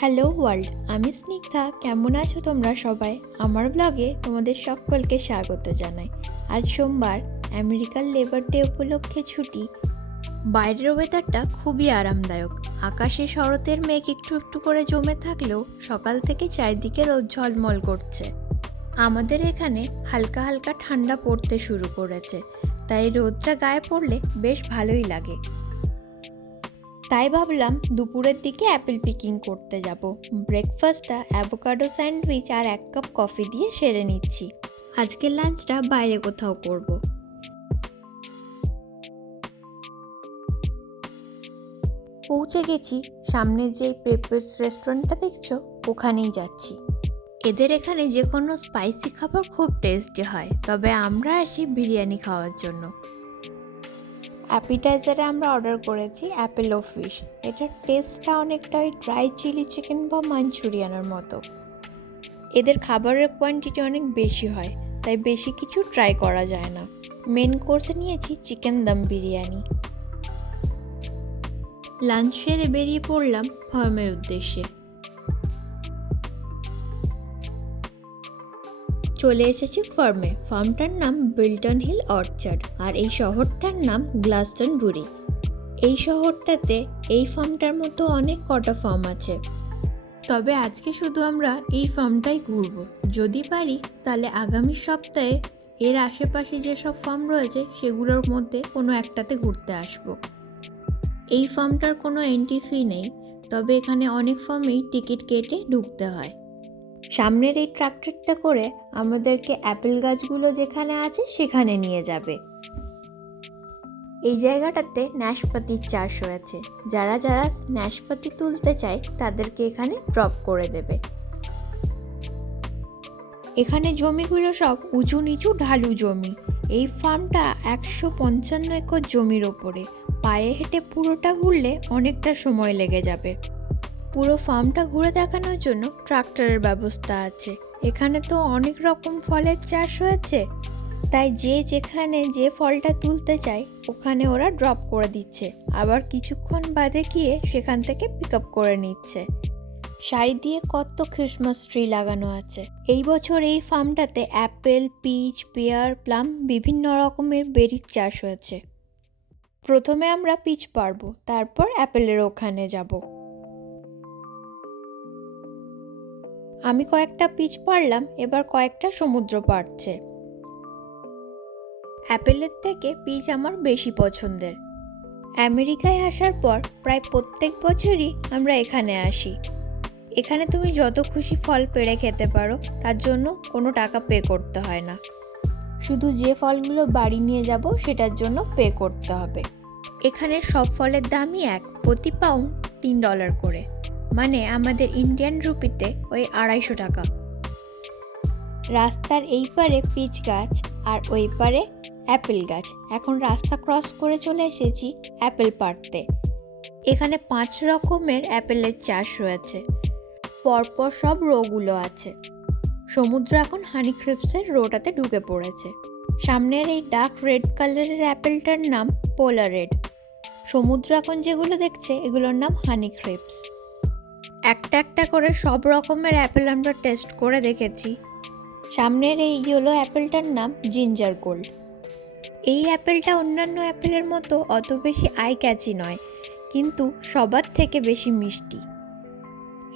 Hello world, আমি স্নিগ্ধা। কেমন আছো তোমরা সবাই? আমার ব্লগে তোমাদের সকলকে স্বাগত জানাই। আজ সোমবার, আমেরিকার লেবার ডে উপলক্ষে ছুটি। বাইরের ওয়েদারটা খুবই আরামদায়ক। আকাশে শরতের মেঘ একটু একটু করে জমে থাকলেও সকাল থেকে চারিদিকে রোদ ঝলমল করছে। আমাদের এখানে হালকা হালকা ঠান্ডা পড়তে শুরু করেছে, তাই রোদটা গায়ে পড়লে বেশ ভালোই লাগে। তাই ভাবলাম দুপুরের দিকে অ্যাপেল পিকিং করতে যাব। ব্রেকফাস্টটা অ্যাভোকাডো স্যান্ডউইচ আর 1 কাপ কফি দিয়ে সেরে নিচ্ছি। আজকের লাঞ্চটা বাইরে কোথাও করব। পৌঁছে গেছি। সামনে যে পেপারস রেস্টুরেন্টটা দেখছো, ওখানেই যাচ্ছি। এদের এখানে যে কোনো স্পাইসি খাবার খুব টেস্টি হয়, তবে আমরা আসি বিরিয়ানি খাওয়ার জন্য। অ্যাপিটাইজারে আমরা অর্ডার করেছি অ্যাপেল ও ফিশ। এটার টেস্টটা অনেকটা ওই ড্রাই চিলি চিকেন বা মাঞ্চুরিয়ানের মতো। এদের খাবারের কোয়ান্টিটি অনেক বেশি হয়, তাই বেশি কিছু ট্রাই করা যায় না। মেন কোর্সে নিয়েছি চিকেন দম বিরিয়ানি। লাঞ্চ সেরে বেরিয়ে পড়লাম ফার্মের উদ্দেশ্যে। চলে এসেছি ফার্মে। ফার্মটার নাম বিল্টন হিল অর্চার্ড, আর এই শহরটার নাম গ্লাসটনবুরি। এই শহরটাতে এই ফার্মটার মতো অনেক কটা ফার্ম আছে, তবে আজকে শুধু আমরা এই ফার্মটাই ঘুরবো। যদি পারি তাহলে আগামী সপ্তাহে এর আশেপাশে যেসব ফার্ম রয়েছে সেগুলোর মধ্যে কোনো একটাতে ঘুরতে আসবো। এই ফার্মটার কোনো এন্ট্রি ফি নেই, তবে এখানে অনেক ফার্মেই টিকিট কেটে ঢুকতে হয়। সামনের এই ট্রাক্টরটা করে আমাদেরকে অ্যাপেল গাছগুলো যেখানে আছে সেখানে নিয়ে যাবে। এই জায়গাটাতে নাশপাতির চাষ হয়েছে। যারা যারা নাশপাতি তুলতে চায় তাদেরকে এখানে ড্রপ করে দেবে। এখানে জমিগুলো সব উঁচু নিচু ঢালু জমি। এই ফার্মটা 155 একর জমির ওপরে। পায়ে হেঁটে পুরোটা ঘুরলে অনেকটা সময় লেগে যাবে। পুরো ফার্মটা ঘুরে দেখানোর জন্য ট্রাক্টরের ব্যবস্থা আছে। এখানে তো অনেক রকম ফলের চাষ হয়েছে, তাই যে যেখানে যে ফলটা তুলতে চায় ওখানে ওরা ড্রপ করে দিচ্ছে, আবার কিছুক্ষণ বাদে গিয়ে সেখান থেকে পিক আপ করে নিচ্ছে। সারি দিয়ে কত ক্রিসমাস ট্রি লাগানো আছে। এই বছর এই ফার্মটাতে অ্যাপেল, পিচ, পেয়ার, প্লাম বিভিন্ন রকমের বেরির চাষ হয়েছে। প্রথমে আমরা পিচ পারবো, তারপর অ্যাপেলের ওখানে যাব। আমি কয়েকটা পিচ পারলাম, এবার কয়েকটা সমুদ্র পাড়ছে। অ্যাপেলের থেকে পিচ আমার বেশি পছন্দের। আমেরিকায় আসার পর প্রায় প্রত্যেক বছরই আমরা এখানে আসি। এখানে তুমি যত খুশি ফল পেড়ে খেতে পারো, তার জন্য কোনো টাকা পে করতে হয় না। শুধু যে ফলগুলো বাড়ি নিয়ে যাব সেটার জন্য পে করতে হবে। এখানে সব ফলের দামই এক, প্রতি পাউন্ড $3 করে, মানে আমাদের ইন্ডিয়ান রুপিতে ওই 250 টাকা। রাস্তার এই পারে পিচ গাছ আর ওই পারে অ্যাপেল গাছ। এখন রাস্তা ক্রস করে চলে এসেছি অ্যাপেল পাড়তে। এখানে 5 রকমের অ্যাপেলের চাষ রয়েছে। পরপর সব রোগুলো আছে। সমুদ্র এখন হানি ক্রিপসের রোটাতে ঢুকে পড়েছে। সামনের এই ডার্ক রেড কালারের অ্যাপেলটার নাম পোলার রেড। সমুদ্র এখন যেগুলো দেখছে এগুলোর নাম হানি ক্রিপস। একটা একটা করে সব রকমের অ্যাপেল আমরা টেস্ট করে দেখেছি। সামনের এই ইয়েলো অ্যাপেলটার নাম জিঞ্জার গোল্ড। এই অ্যাপেলটা অন্যান্য অ্যাপেলের মতো অত বেশি আই ক্যাচি নয়, কিন্তু সবার থেকে বেশি মিষ্টি।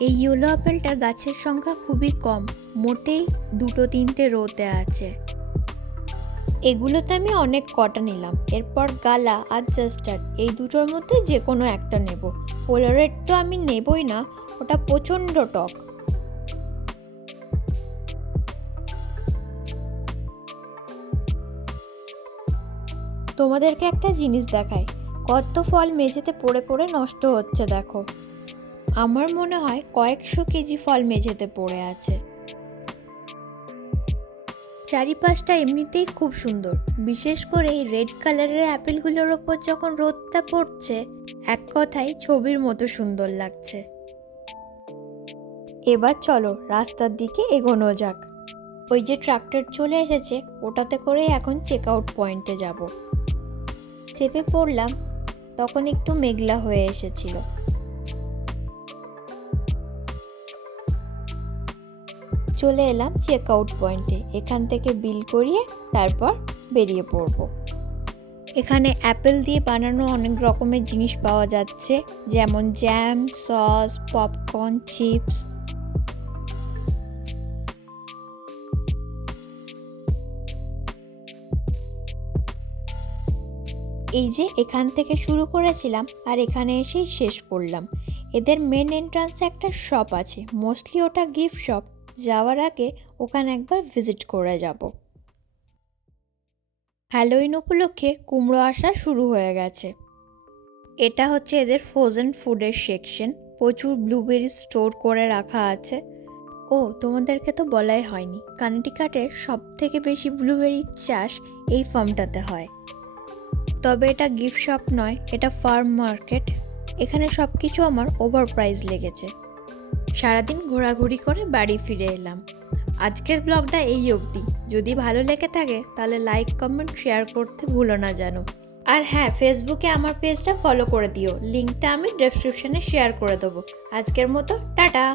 এই ইয়েলো অ্যাপেলটার গাছের সংখ্যা খুবই কম, মোটেই 2-3টে রোতে আছে। এগুলোতে আমি অনেক কটা নিলাম। এরপর গালা আর জাস্টার্ড, এই দুটোর মধ্যে যে কোনো একটা নেব। পোলারেড তো আমি নেবই না, ওটা প্রচণ্ড টক। তোমাদেরকে একটা জিনিস দেখাই, কত ফল মেঝেতে পড়ে পড়ে নষ্ট হচ্ছে দেখো। আমার মনে হয় কয়েকশো কেজি ফল মেঝেতে পড়ে আছে। চারিপাশটা এমনিতেই খুব সুন্দর, বিশেষ করে এই রেড কালারের অ্যাপেলগুলোর ওপর যখন রোদটা পড়ছে, এক কথায় ছবির মতো সুন্দর লাগছে। এবার চলো রাস্তার দিকে এগোনো যাক। ওই যে ট্রাক্টর চলে এসেছে, ওটাতে করে এখন চেক আউট পয়েন্টে যাব। চেপে পড়লাম, তখন একটু মেঘলা হয়ে এসেছিল। চলে এলাম চেক আউট পয়েন্টে। এখান থেকে বিল করিয়ে তারপর বেরিয়ে পড়ব। এখানে অ্যাপেল দিয়ে বানানো অনেক রকমের জিনিস পাওয়া যাচ্ছে, যেমন জ্যাম, সস, পপকর্ন, চিপস। এই যে এখান থেকে শুরু করেছিলাম আর এখানে এসেই শেষ করলাম। এদের মেন এন্ট্রান্সে একটা শপ আছে, মোস্টলি ওটা গিফট শপ। যাওয়ার আগে ওখানে একবার ভিজিট করে যাব। হ্যালোউইন উপলক্ষে কুমড়ো আসা শুরু হয়ে গেছে। এটা হচ্ছে এদের ফ্রোজেন ফুডের সেকশন। প্রচুর ব্লুবেরি স্টোর করে রাখা আছে। ও তোমাদেরকে তো বলাই হয়নি, কানেটিকাটের সব থেকে বেশি ব্লুবেরির চাষ এই ফার্মটাতে হয়। তবে এটা গিফট শপ নয়, এটা ফার্ম মার্কেট। এখানে সব কিছু আমার ওভার প্রাইস লেগেছে। সারাদিন ঘোরাঘুরি করে বাড়ি ফিরে এলাম। আজকের ব্লগটা এই অবধি। যদি ভালো লেগে থাকে তাহলে লাইক, কমেন্ট, শেয়ার করতে ভুলো না যেন। আর হ্যাঁ, ফেসবুকে আমার পেজটা ফলো করে দিও, লিঙ্কটা আমি ডেসক্রিপশনে শেয়ার করে দেবো। আজকের মতো টাটা।